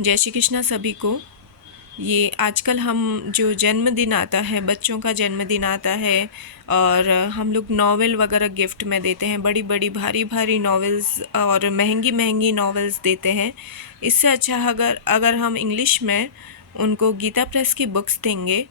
जय श्री कृष्णा सभी को। ये आजकल हम जो जन्मदिन आता है, बच्चों का जन्मदिन आता है और हम लोग नॉवेल वगैरह गिफ्ट में देते हैं, बड़ी बड़ी भारी भारी नॉवेल्स और महंगी महंगी नॉवेल्स देते हैं। इससे अच्छा अगर हम इंग्लिश में उनको गीता प्रेस की बुक्स देंगे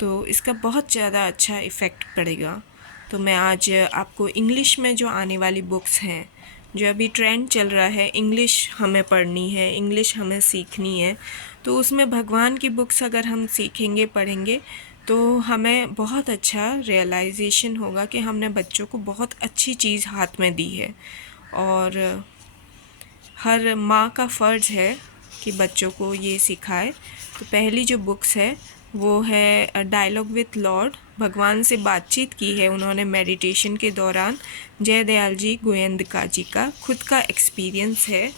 तो इसका बहुत ज़्यादा अच्छा इफ़ेक्ट पड़ेगा। तो मैं आज आपको इंग्लिश में जो आने वाली बुक्स हैं, जो अभी ट्रेंड चल रहा है, इंग्लिश हमें पढ़नी है, इंग्लिश हमें सीखनी है, तो उसमें भगवान की बुक्स अगर हम सीखेंगे पढ़ेंगे तो हमें बहुत अच्छा रियलाइजेशन होगा कि हमने बच्चों को बहुत अच्छी चीज़ हाथ में दी है। और हर माँ का फ़र्ज़ है कि बच्चों को ये सिखाए। तो पहली जो बुक्स है वो है डायलॉग विथ लॉर्ड। भगवान से बातचीत की है उन्होंने मेडिटेशन के दौरान। जय दयाल जी गोयंदका जी का खुद का एक्सपीरियंस है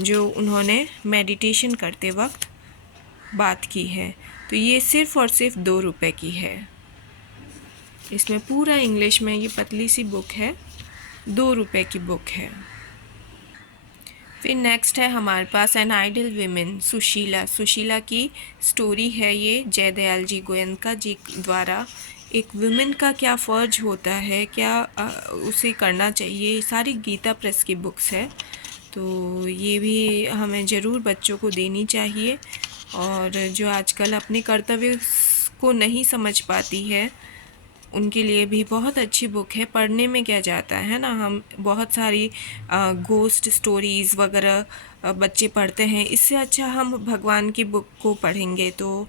जो उन्होंने मेडिटेशन करते वक्त बात की है। तो ये सिर्फ़ और सिर्फ 2 रुपए की है। इसमें पूरा इंग्लिश में, ये पतली सी बुक है, 2 रुपए की बुक है। फिर नेक्स्ट है हमारे पास an ideal women, Sushila. Sushila की स्टोरी है ये, जय दयाल जी गोयनका जी द्वारा। एक वुमेन का क्या फ़र्ज होता है, क्या उसे करना चाहिए, सारी गीता प्रेस की बुक्स है। तो ये भी हमें ज़रूर बच्चों को देनी चाहिए। और जो आजकल अपने कर्तव्य को नहीं समझ पाती है उनके लिए भी बहुत अच्छी बुक है। पढ़ने में क्या जाता है ना, हम बहुत सारी घोस्ट स्टोरीज़ वगैरह बच्चे पढ़ते हैं। इससे अच्छा हम भगवान की बुक को पढ़ेंगे तो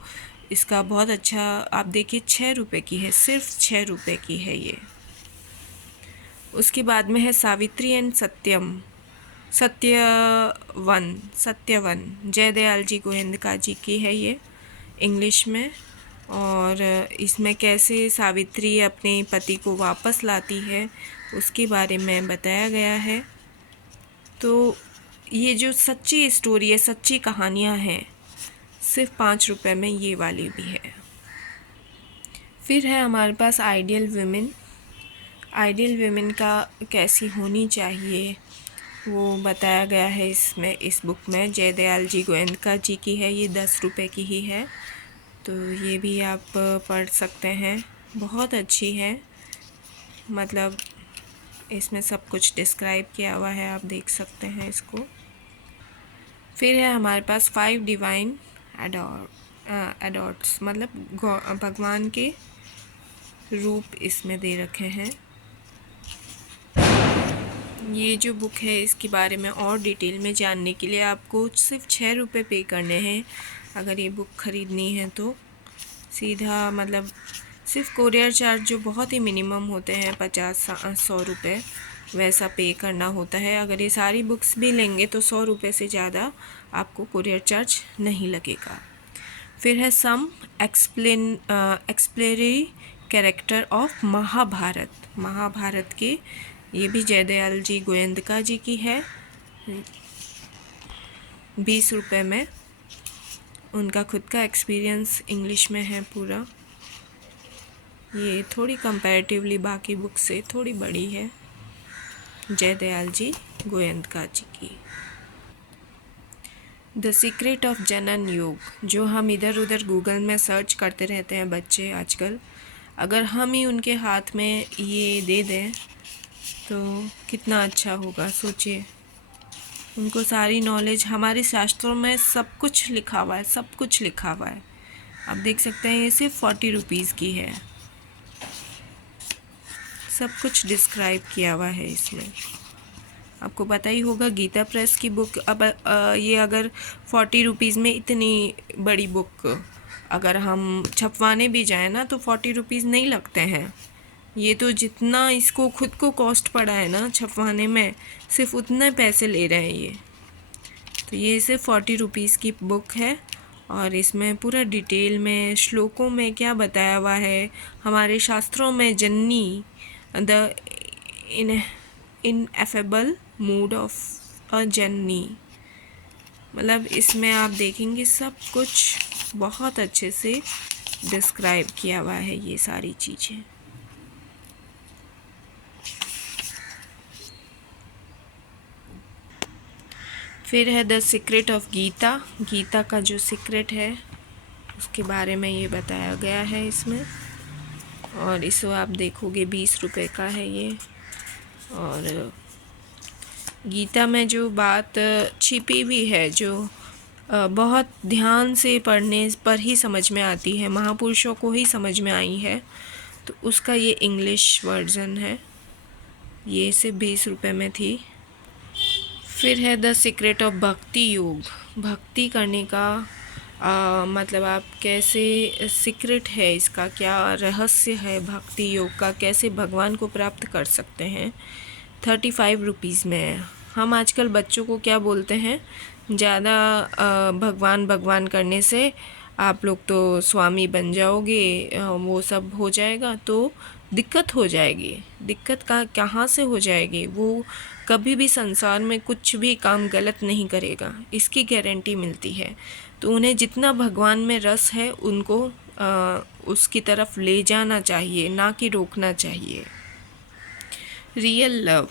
इसका बहुत अच्छा। आप देखिए 6 रुपए की है, सिर्फ 6 रुपए की है ये। उसके बाद में है सावित्री एंड सत्यम, सत्यवन। जय दयाल जी गोविंदका जी की है ये इंग्लिश में। और इसमें कैसे सावित्री अपने पति को वापस लाती है उसके बारे में बताया गया है। तो ये जो सच्ची स्टोरी है, सच्ची कहानियाँ हैं, सिर्फ 5 रुपए में ये वाली भी है। फिर है हमारे पास आइडियल वुमेन। आइडियल वुमेन का कैसी होनी चाहिए वो बताया गया है इसमें, इस बुक में। जय दयाल जी गोयनका जी की है ये, 10 रुपए की ही है। तो ये भी आप पढ़ सकते हैं, बहुत अच्छी है। मतलब इसमें सब कुछ डिस्क्राइब किया हुआ है, आप देख सकते हैं इसको। फिर है हमारे पास 5 डिवाइन एडॉट्स, मतलब भगवान के रूप इसमें दे रखे हैं। ये जो बुक है इसके बारे में और डिटेल में जानने के लिए आपको सिर्फ 6 रुपये पे करने हैं। अगर ये बुक ख़रीदनी है तो सीधा, मतलब सिर्फ कोरियर चार्ज जो बहुत ही मिनिमम होते हैं 50-100 रुपये, वैसा पे करना होता है। अगर ये सारी बुक्स भी लेंगे तो 100 रुपये से ज़्यादा आपको कोरियर चार्ज नहीं लगेगा। फिर है सम एक्सप्लेनरी कैरेक्टर ऑफ महाभारत। महाभारत के, ये भी जय दयाल जी गोयंदका जी की है, 20 रुपये में। उनका खुद का एक्सपीरियंस इंग्लिश में है पूरा। ये थोड़ी कंपैरेटिवली बाकी बुक से थोड़ी बड़ी है, जय दयाल जी गोयंदका जी की। द सीक्रेट ऑफ जनन योग, जो हम इधर उधर गूगल में सर्च करते रहते हैं बच्चे आजकल, अगर हम ही उनके हाथ में ये दे दें तो कितना अच्छा होगा। सोचिए, उनको सारी नॉलेज, हमारे शास्त्रों में सब कुछ लिखा हुआ है, सब कुछ लिखा हुआ है। आप देख सकते हैं ये सिर्फ 40 रुपीज़ की है, सब कुछ डिस्क्राइब किया हुआ है इसमें। आपको पता ही होगा गीता प्रेस की बुक, अब ये अगर 40 रुपीज़ में इतनी बड़ी बुक अगर हम छपवाने भी जाएँ ना तो 40 रुपीज़ नहीं लगते हैं। ये तो जितना इसको खुद को कॉस्ट पड़ा है ना छपवाने में, सिर्फ उतने पैसे ले रहे हैं ये। तो ये सिर्फ 40 रुपीज़ की बुक है और इसमें पूरा डिटेल में श्लोकों में क्या बताया हुआ है, हमारे शास्त्रों में जननी, the ineffable mood of a Janani, मतलब इसमें आप देखेंगे सब कुछ बहुत अच्छे से डिस्क्राइब किया हुआ है ये सारी चीज़ें। फिर है the secret of Gita. Gita का जो सीक्रेट है उसके बारे में ये बताया गया है इसमें, और इसको आप देखोगे 20 रुपये का है ये। और गीता में जो बात छिपी हुई है, जो बहुत ध्यान से पढ़ने पर ही समझ में आती है, महापुरुषों को ही समझ में आई है, तो उसका ये इंग्लिश वर्जन है। ये सिर्फ 20 रुपये में थी। फिर है द सीक्रेट ऑफ भक्ति योग। भक्ति करने का मतलब आप कैसे, सीक्रेट है इसका, क्या रहस्य है भक्ति योग का, कैसे भगवान को प्राप्त कर सकते हैं। 35 रुपीज़ में है। हम आजकल बच्चों को क्या बोलते हैं, ज़्यादा भगवान भगवान करने से आप लोग तो स्वामी बन जाओगे, वो सब हो जाएगा, तो दिक्कत हो जाएगी। दिक्कत कहाँ से हो जाएगी, वो कभी भी संसार में कुछ भी काम गलत नहीं करेगा, इसकी गारंटी मिलती है। तो उन्हें जितना भगवान में रस है उनको उसकी तरफ ले जाना चाहिए, ना कि रोकना चाहिए। Real love.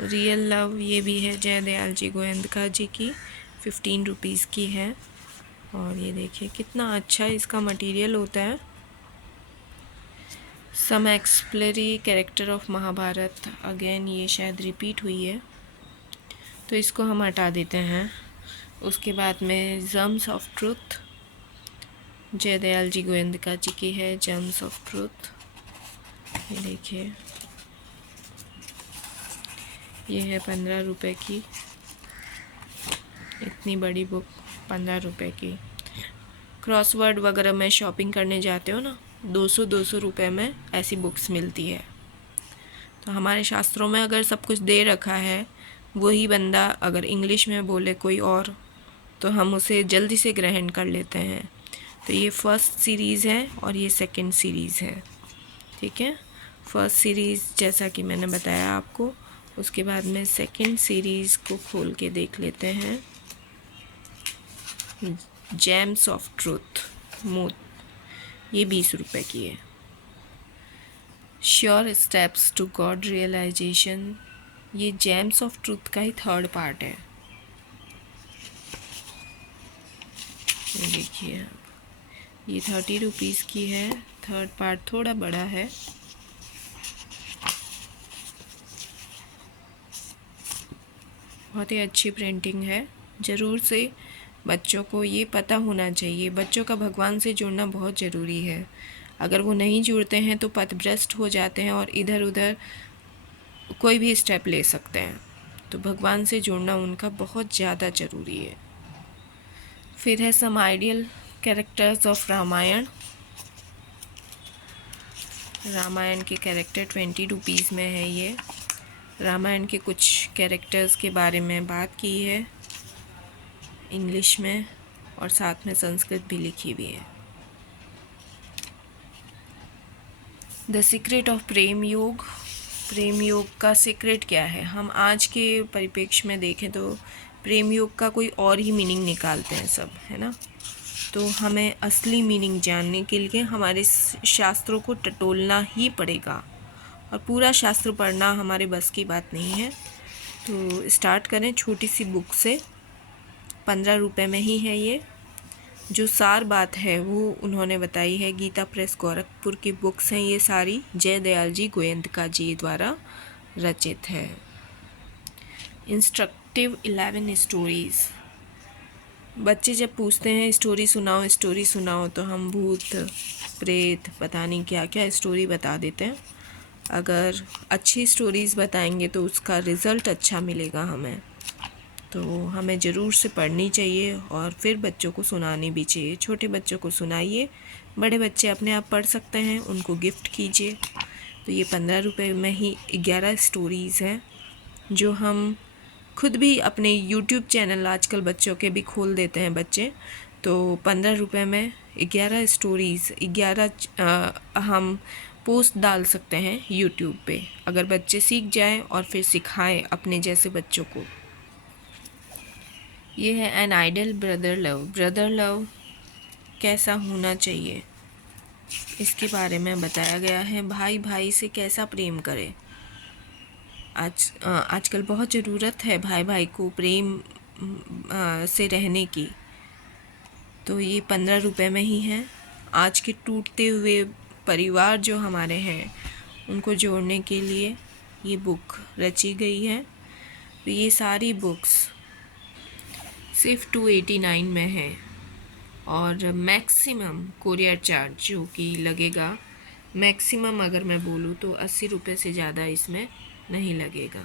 रियल लव ये भी है जय दयाल जी गोयंदका जी की, 15 रुपीज़ की है। और ये देखिए कितना अच्छा इसका मटेरियल होता है। सम एक्सप्लेरी कैरेक्टर ऑफ महाभारत, अगेन ये शायद रिपीट हुई है, तो इसको हम हटा देते हैं। उसके बाद में जम्स ऑफ ट्रुथ, जय दयाल जी गोयंदका जी की है जम्स ऑफ ट्रुथ। ये देखिए ये है 15 रुपये की, इतनी बड़ी बुक 15 रुपये की। क्रॉसवर्ड वगैरह में शॉपिंग करने जाते हो ना, 200 रुपये में ऐसी बुक्स मिलती है। तो हमारे शास्त्रों में अगर सब कुछ दे रखा है, वही बंदा अगर इंग्लिश में बोले कोई और, तो हम उसे जल्दी से ग्रहण कर लेते हैं। तो ये फर्स्ट सीरीज़ है और ये सेकंड सीरीज़ है, ठीक है। फर्स्ट सीरीज़ जैसा कि मैंने बताया आपको, उसके बाद में सेकंड सीरीज़ को खोल के देख लेते हैं। जेम्स ऑफ ट्रुथ मूत, ये 20 रुपये की है। Sure steps to God realization, ये जेम्स ऑफ ट्रुथ का ही थर्ड पार्ट है। ये देखिए ये 30 रुपीज़ की है, थर्ड पार्ट थोड़ा बड़ा है। बहुत ही अच्छी प्रिंटिंग है। ज़रूर से बच्चों को ये पता होना चाहिए, बच्चों का भगवान से जुड़ना बहुत ज़रूरी है। अगर वो नहीं जुड़ते हैं तो पथभ्रष्ट हो जाते हैं और इधर उधर कोई भी स्टेप ले सकते हैं। तो भगवान से जुड़ना उनका बहुत ज़्यादा ज़रूरी है। फिर है some ideal characters of Ramayan. Ramayan के कैरेक्टर 20 रुपीज़ में है ये। रामायण के कुछ कैरेक्टर्स के बारे में बात की है इंग्लिश में, और साथ में संस्कृत भी लिखी हुई है। द सीक्रेट ऑफ प्रेम योग। प्रेम योग का सीक्रेट क्या है, हम आज के परिप्रेक्ष्य में देखें तो प्रेम योग का कोई और ही मीनिंग निकालते हैं सब, है ना। तो हमें असली मीनिंग जानने के लिए हमारे शास्त्रों को टटोलना ही पड़ेगा, और पूरा शास्त्र पढ़ना हमारे बस की बात नहीं है। तो स्टार्ट करें छोटी सी बुक से, 15 रुपये में ही है ये। जो सार बात है वो उन्होंने बताई है, गीता प्रेस गोरखपुर की बुक्स हैं ये सारी, जय दयाल जी गोयंदका जी द्वारा रचित है। Instructive 11 stories. बच्चे जब पूछते हैं स्टोरी सुनाओ स्टोरी सुनाओ, तो हम भूत प्रेत पता नहीं क्या क्या स्टोरी बता देते हैं। अगर अच्छी स्टोरीज़ बताएंगे तो उसका रिज़ल्ट अच्छा मिलेगा हमें, तो हमें ज़रूर से पढ़नी चाहिए और फिर बच्चों को सुनानी भी चाहिए। छोटे बच्चों को सुनाइए, बड़े बच्चे अपने आप पढ़ सकते हैं, उनको गिफ्ट कीजिए। तो ये 15 रुपये में ही 11 स्टोरीज़ हैं, जो हम खुद भी अपने यूट्यूब चैनल आजकल बच्चों के भी खोल देते हैं बच्चे। तो 15 रुपये में 11 स्टोरीज़, 11 हम पोस्ट डाल सकते हैं यूट्यूब पे, अगर बच्चे सीख जाएं और फिर सिखाएं अपने जैसे बच्चों को। ये है an ideal brother love. Brother love कैसा होना चाहिए इसके बारे में बताया गया है। भाई भाई से कैसा प्रेम करे। आजकल बहुत ज़रूरत है भाई भाई को प्रेम से रहने की, तो ये 15 रुपये में ही है। आज के टूटते हुए परिवार जो हमारे हैं उनको जोड़ने के लिए ये बुक रची गई है। तो ये सारी बुक्स सिर्फ 289 में है और मैक्सिमम कोरियर चार्ज जो कि लगेगा, मैक्सिमम अगर मैं बोलूँ तो 80 रुपये से ज़्यादा इसमें नहीं लगेगा।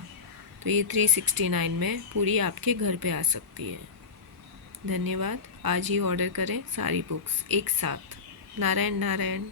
तो ये 369 में पूरी आपके घर पे आ सकती है। धन्यवाद। आज ही ऑर्डर करें सारी बुक्स एक साथ। नारायण नारायण।